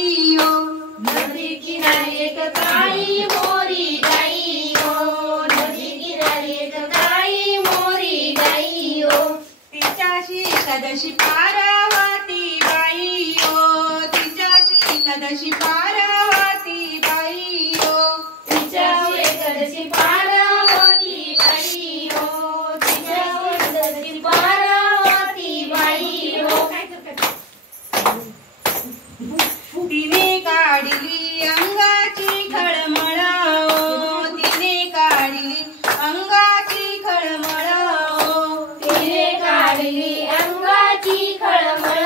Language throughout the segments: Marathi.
नदी किनारी एक काळी मोरी गाई हो, नदी किनारी एक काळी मोरी गाई हो, तिच्याशी कदशी पारावती बाई हो, तिच्याशी कदशी पारावती बाई हो, तिच्याशी कदशी पारावती बाई हो, तिच्याशी कदशी पारावती बाई हो, तिने काढली अंगाची खळमळ हो, तिने काढली अंगाची खळमळ हो, तिने काढली अंगाची खळमळ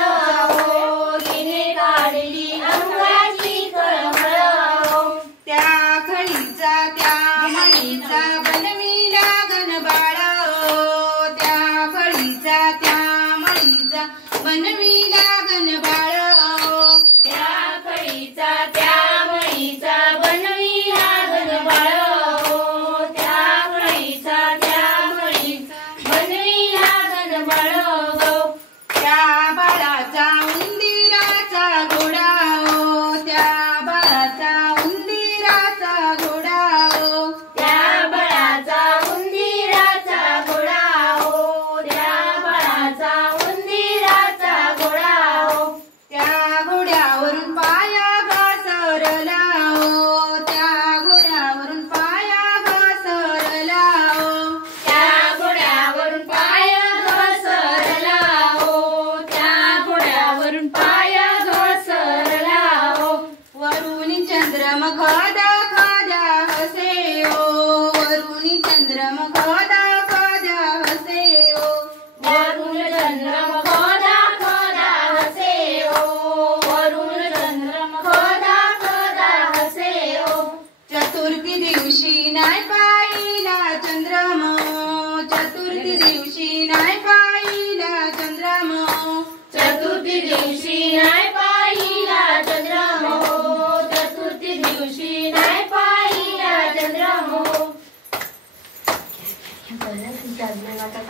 हो, तिने काढली अंगाची खळमळ हो, त्या खळीचा त्या मळीचा बनविला गणबाळ हो, त्या खळीचा त्या मळीचा बनविला गणबाळ हो, त्या खळीचा त्या मळीचा बनविला गणबाळ हो, त्या खळीचा त्या मळीचा बनविला गणबाळ हो, त्या बाळाचा उंदीराचा घोडा हो, त्या बाळाचा उंदीराचा घोडा हो, त्या बाळाचा उंदीराचा घोडा हो, त्या बाळाचा उंदीराचा घोडा हो, त्या घोड्यावरून पाया घसरला हो, त्या घोड्यावरून पाया घसरला हो, त्या घोड्यावरून पाय घसरला हो, त्या घोड्यावरून पाय घसरला हो, वरुणी चंद्रमुख